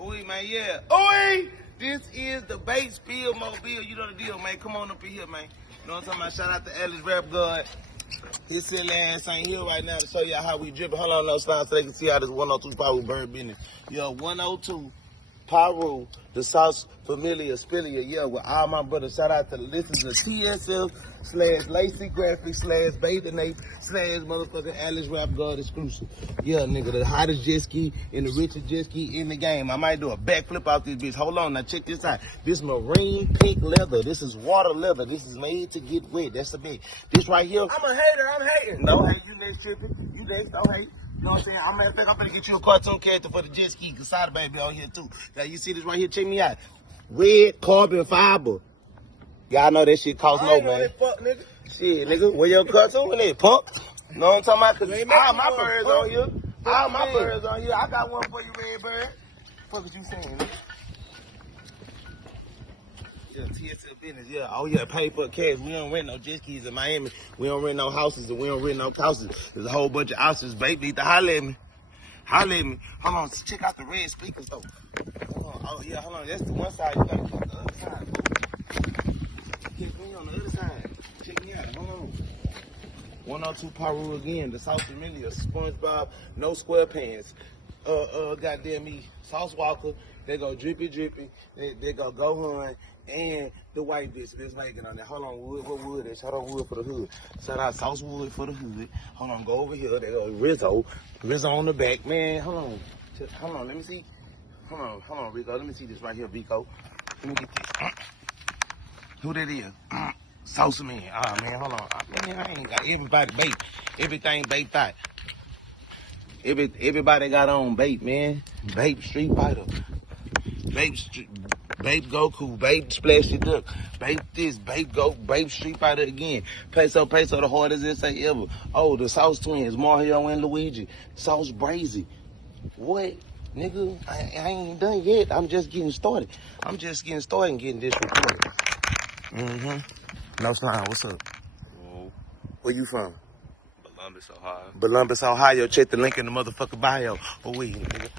Oi, man, yeah. Oi! This is the bait spill mobile. You know the deal, man. Come on up in here, man. You know what I'm talking about? Shout out to Alice Rap God. His silly ass ain't here right now to show y'all how we dripping. Hold on, no slide so they can see how this 102 Pyro bird business. Yo, 102 Pyro, the Sauce Familia Spilia. Yeah, with all my brothers. Shout out to the listeners of TSF / Lacey Graphics / Bathing Ape / motherfucking Alice Rap God exclusive. Yeah, nigga, the hottest jet ski and the richest jet ski in the game. I might do a backflip off this bitch. Hold on, now check this out. This marine pink leather. This is water leather. This is made to get wet. That's the big. This right here. I'm a hater. I'm hating. No hate. You next, Trippie. You next. Don't hate. You know what I'm saying? I'm gonna get you a cartoon character for the jet ski. Casada baby on here too. Now you see this right here? Check me out. Red carbon fiber. Y'all know that shit cost no, man. Fuck, nigga. Shit, nigga. Where your cartoon at, punk? Know what I'm talking about? Cause all my birds on here. All my birds on here. I got one for you, red bird. What was you saying, nigga? Yeah, TSL business, yeah. Oh, yeah, pay for cash. We don't rent no jet skis in Miami. We don't rent no houses and we don't rent no houses. There's a whole bunch of houses. Baby, need to holler at me. Holler at me. Hold on, check out the red speakers, though. Hold on. Oh, yeah, hold on. That's the one side. You gotta check the other side. Check me on the other side. Check me out. Hold on. 102 Paru again. The Sauce Familia, SpongeBob, no square pants. Goddamn me, Sauce Walka. They go Trippie. They go Hun. And the white bitch making on there. Hold on, wood. What wood is? Hold on, wood for the hood. Shout out Sauce Wood for the hood. Hold on, go over here. They go Rizzo. Rizzo on the back. Man, hold on. Hold on, let me see. Hold on, Rico. Let me see this right here, Vico. Let me get this. Who that is? Sauce man. Ah, man, hold on. Man, I ain't got everybody bait. Everything bait fight. Everybody got on bait, man. Bait Street Fighter. Babe Goku, babe Splashy Duck, babe this, babe Go, babe Street Fighter again. Peso, the hardest essay ever. Oh, the Sauce Twins, Mario and Luigi. Sauce Brazy. What? Nigga, I ain't done yet. I'm just getting started. I'm just getting started and getting this recorded. No slime, what's up? Whoa. Where you from? Columbus, Ohio. Columbus, Ohio. Check the link in the motherfucking bio. Oh, wait, nigga.